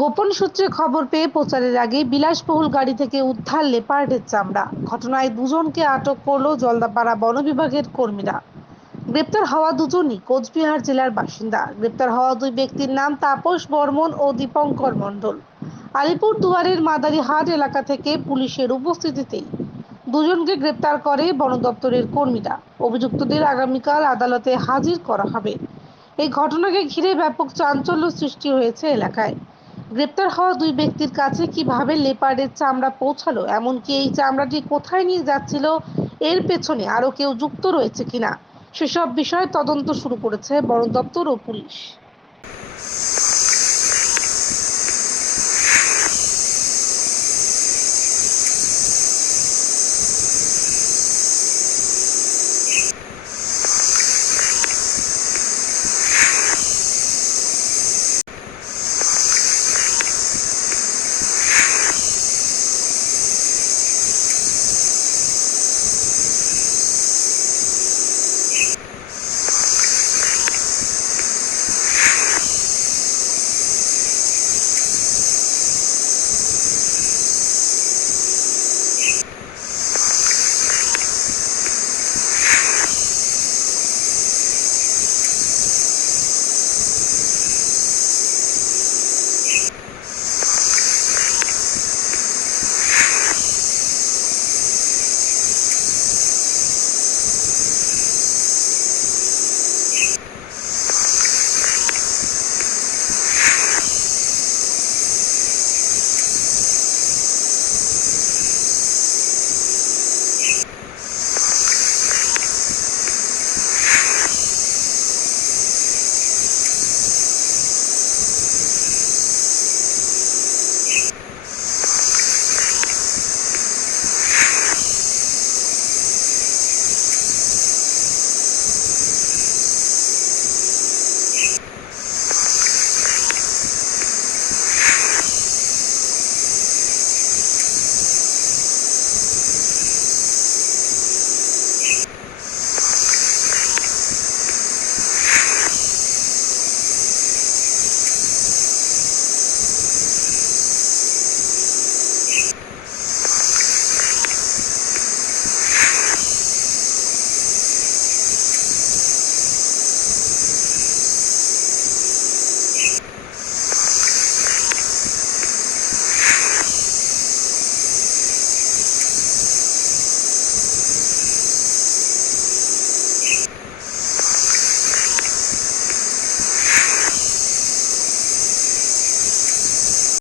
গোপন সূত্রে খবর পেয়ে প্রচারের আগে বিলাসবহুল গাড়ি থেকে উদ্ধার লেপার্ডের চামড়া। ঘটনায় দুজনকে আটক করলো জলদাপাড়া বন বিভাগের কর্মীরা। গ্রেপ্তার হওয়া দুজনই কোচবিহার জেলার বাসিন্দা। গ্রেপ্তার হওয়া দুই ব্যক্তির নাম তাপস বর্মন ও দীপঙ্কর মণ্ডল। আলিপুর দুয়ারের মাদারিহাট এলাকা থেকে পুলিশের উপস্থিতিতেই দুজনকে গ্রেপ্তার করে বন দপ্তরের কর্মীরা। অভিযুক্তদের আগামীকাল আদালতে হাজির করা হবে। এই ঘটনাকে ঘিরে ব্যাপক চাঞ্চল্য সৃষ্টি হয়েছে এলাকায়। গ্রেপ্তার হওয়া দুই ব্যক্তির কাছে কিভাবে লেপার্ডের চামড়া পৌঁছালো, এমনকি এই চামড়াটি কোথায় নিয়ে যাচ্ছিল, এর পেছনে আরো কেউ যুক্ত রয়েছে কিনা, সেসব বিষয়ে তদন্ত শুরু করেছে বন দপ্তর ও পুলিশ।